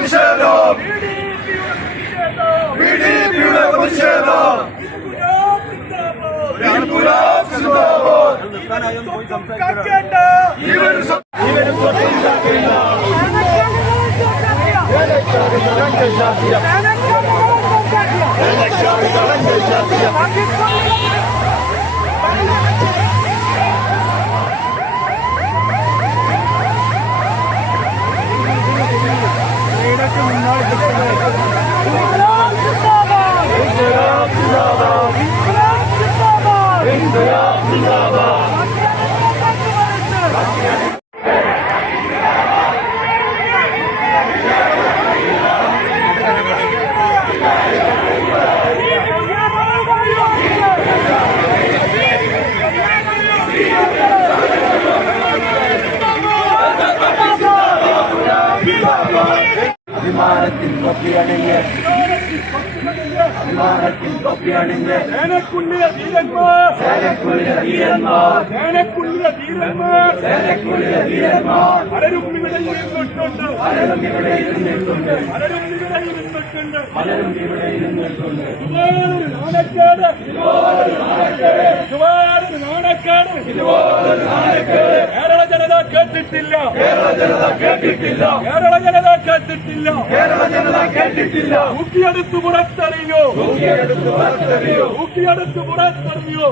പ്രതിഷേധം B D പിയുടെ പ്രതിഷേധം ഇൻകുലാബ് അഭിമാനത്തിൻ തൊപ്പിയണിഞ്ഞ് അഭിമാനത്തിൽ തൊപ്പിയണിഞ്ഞ് സേനക്കുള്ളിയ ധീരന്മാർ. സേനക്കുള്ളിലെ വീരന്മാർ സേനക്കുള്ളിയ ധീരന്മാർ. സേനക്കുള്ളിലെ വീരന്മാർ പലരും ഇവിടെ ഇരുന്നിട്ടുണ്ട്. പലരും ഇവിടെ ഇരുന്നിട്ടുണ്ട്. പലരും ഇവിടെ ഇരുന്നിട്ടുണ്ട്. പലരും ഇവിടെ ഇരുന്നിട്ടുണ്ട്. ഇതുപോലൊരു നാണക്കേട്. ഇതുപോലൊരു നാണക്കേട്. കേരള ജനത കേട്ടിട്ടില്ല. കേരള ജനത കേട്ടിട്ടില്ല. കേരള കേട്ടിട്ടില്ല. കേരള ജനത കേട്ടിട്ടില്ല. ഊക്കിയെടുത്ത് പുറത്തെറിയോ ഊക്കിയെടുത്ത് പുറത്തെറിയൂ ഊക്കിയെടുത്ത് പുറത്തെറിയോ